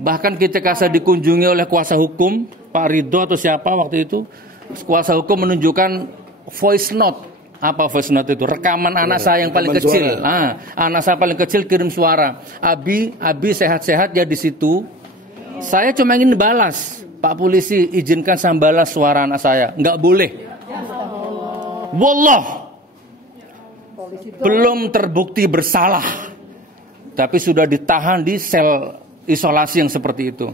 Bahkan ketika saya dikunjungi oleh kuasa hukum, Pak Ridho atau siapa waktu itu, kuasa hukum menunjukkan voice note. Apa voice note itu? Rekaman anak saya yang paling kecil. Anak saya paling kecil kirim suara. Abi sehat-sehat ya di situ. Saya cuma ingin balas, Pak polisi izinkan saya balas suara anak saya. Nggak boleh. Wallah, belum terbukti bersalah, tapi sudah ditahan di sel isolasi yang seperti itu.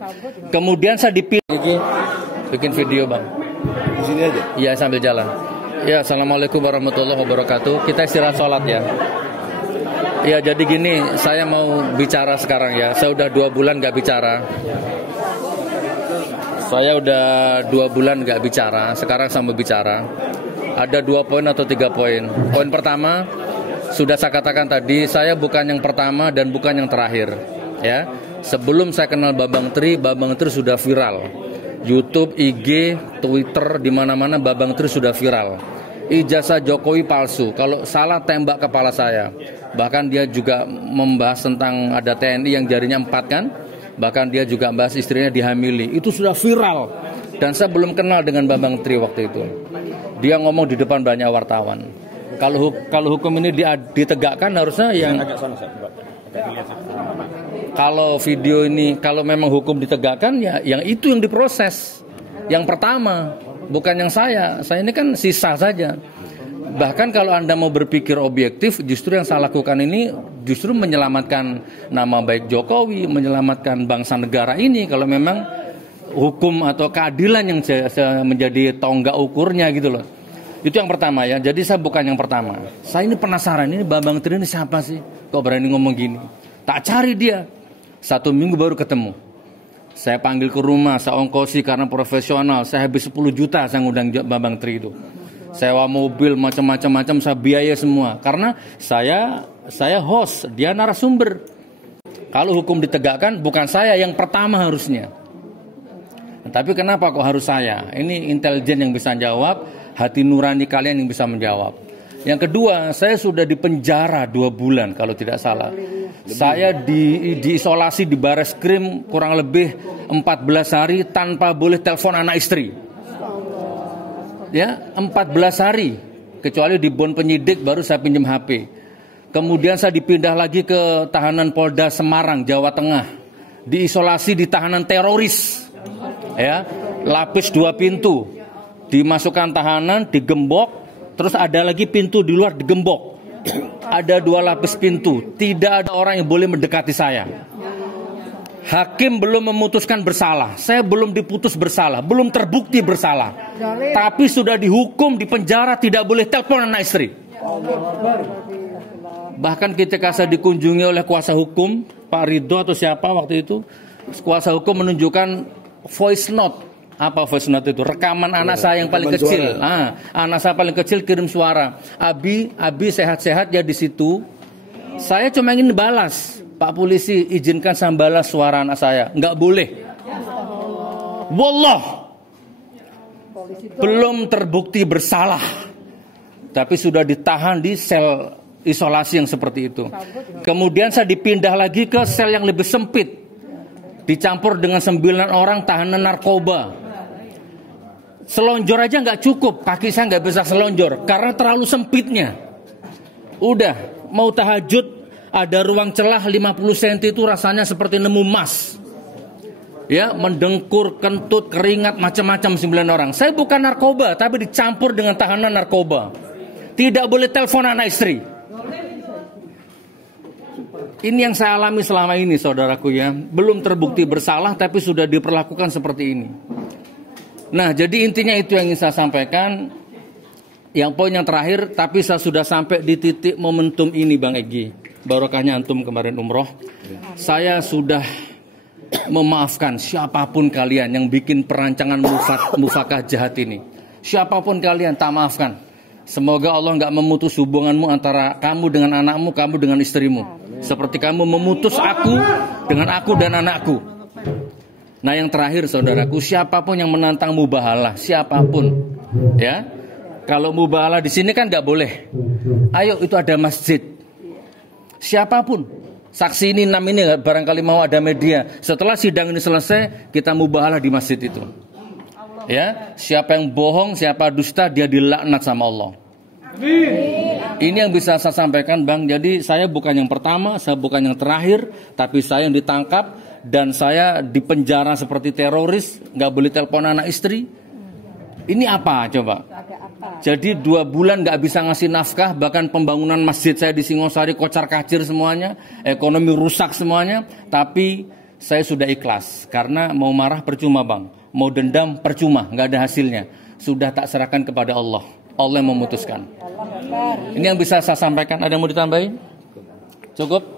Kemudian saya bikin video bang. Di sini aja? Iya sambil jalan. Ya, assalamualaikum warahmatullahi wabarakatuh. Kita istirahat sholat ya. Ya jadi gini, saya mau bicara sekarang ya. Saya udah 2 bulan gak bicara. Sekarang saya mau bicara. Ada 2 poin atau 3 poin. Poin pertama, sudah saya katakan tadi, saya bukan yang pertama dan bukan yang terakhir. Ya, sebelum saya kenal Bambang Tri sudah viral. YouTube, IG, Twitter, di mana-mana Bambang Tri sudah viral. Ijazah Jokowi palsu. Kalau salah tembak kepala saya. Bahkan dia juga membahas tentang ada TNI yang jarinya 4 kan. Bahkan dia juga membahas istrinya dihamili. Itu sudah viral. Dan saya belum kenal dengan Bambang Tri waktu itu. Dia ngomong di depan banyak wartawan. Kalau hukum ini ditegakkan harusnya yang kalau video ini, kalau memang hukum ditegakkan ya yang itu yang diproses. Yang pertama, bukan yang saya ini kan sisa saja. Bahkan kalau Anda mau berpikir objektif, justru yang saya lakukan ini justru menyelamatkan nama baik Jokowi, menyelamatkan bangsa negara ini. Kalau memang hukum atau keadilan yang menjadi tonggak ukurnya gitu loh. Itu yang pertama ya. Jadi saya bukan yang pertama. Saya ini penasaran, ini Bambang Tri ini siapa sih? Kok berani ngomong gini? Tak cari dia. 1 minggu baru ketemu. Saya panggil ke rumah, saya ongkosi karena profesional. Saya habis 10 juta saya ngundang Bambang Tri itu. Sewa mobil macam-macam saya biaya semua. Karena saya host, dia narasumber. Kalau hukum ditegakkan bukan saya yang pertama harusnya. Tapi kenapa kok harus saya? Ini intelijen yang bisa jawab, hati nurani kalian yang bisa menjawab. Yang kedua, saya sudah dipenjara 2 bulan kalau tidak salah. Saya diisolasi di Bareskrim kurang lebih 14 hari tanpa boleh telepon anak istri. Ya, 14 hari. Kecuali di bon penyidik baru saya pinjam HP. Kemudian saya dipindah lagi ke tahanan Polda Semarang, Jawa Tengah. Diisolasi di tahanan teroris. Ya, lapis 2 pintu. Dimasukkan tahanan, digembok, terus ada lagi pintu di luar digembok. Ada 2 lapis pintu. Tidak ada orang yang boleh mendekati saya. Hakim belum memutuskan bersalah. Saya belum diputus bersalah, belum terbukti bersalah. Tapi sudah dihukum, dipenjara, tidak boleh telepon anak istri. Bahkan ketika saya dikunjungi oleh kuasa hukum, Pak Ridho atau siapa waktu itu, kuasa hukum menunjukkan voice note. Apa voice note itu? Rekaman anak saya yang paling kecil. Anak saya paling kecil kirim suara. Abi sehat-sehat ya di situ. Saya cuma ingin balas, Pak polisi izinkan saya balas suara anak saya. Nggak boleh. Wallah, belum terbukti bersalah, tapi sudah ditahan di sel isolasi yang seperti itu. Kemudian saya dipindah lagi ke sel yang lebih sempit, dicampur dengan 9 orang tahanan narkoba. Selonjor aja nggak cukup, kaki saya nggak bisa selonjor karena terlalu sempitnya. Udah mau tahajud, ada ruang celah 50 cm itu rasanya seperti nemu emas. Ya, mendengkur, kentut, keringat, macam-macam 9 orang. Saya bukan narkoba, tapi dicampur dengan tahanan narkoba. Tidak boleh telepon anak istri. Ini yang saya alami selama ini, saudaraku ya. Belum terbukti bersalah, tapi sudah diperlakukan seperti ini. Nah, jadi intinya itu yang ingin saya sampaikan. Yang poin yang terakhir, tapi saya sudah sampai di titik momentum ini, Bang Egy. Barokahnya antum kemarin umroh. Saya sudah memaafkan siapapun kalian yang bikin perancangan mufakat jahat ini. Siapapun kalian, tak maafkan. Semoga Allah nggak memutus hubunganmu antara kamu dengan anakmu, kamu dengan istrimu. Seperti kamu memutus aku dengan aku dan anakku. Nah yang terakhir saudaraku, siapapun yang menantang mubahalah, siapapun, ya. Kalau mubahalah di sini kan nggak boleh. Ayo, itu ada masjid. Siapapun, Saksi ini 6 ini barangkali mau ada media. Setelah sidang ini selesai, kita mubahalah di masjid itu. Ya, siapa yang bohong, siapa dusta, dia dilaknat sama Allah. Ini yang bisa saya sampaikan, Bang. Jadi saya bukan yang pertama, saya bukan yang terakhir, tapi saya yang ditangkap dan saya dipenjara seperti teroris, nggak boleh telepon anak istri. Ini apa coba? Jadi 2 bulan nggak bisa ngasih nafkah, bahkan pembangunan masjid saya di Singosari kocar kacir semuanya, ekonomi rusak semuanya. Tapi saya sudah ikhlas karena mau marah percuma, Bang, mau dendam percuma, nggak ada hasilnya. Sudah tak serahkan kepada Allah. Allah yang memutuskan. Ini yang bisa saya sampaikan. Ada yang mau ditambahin? Cukup?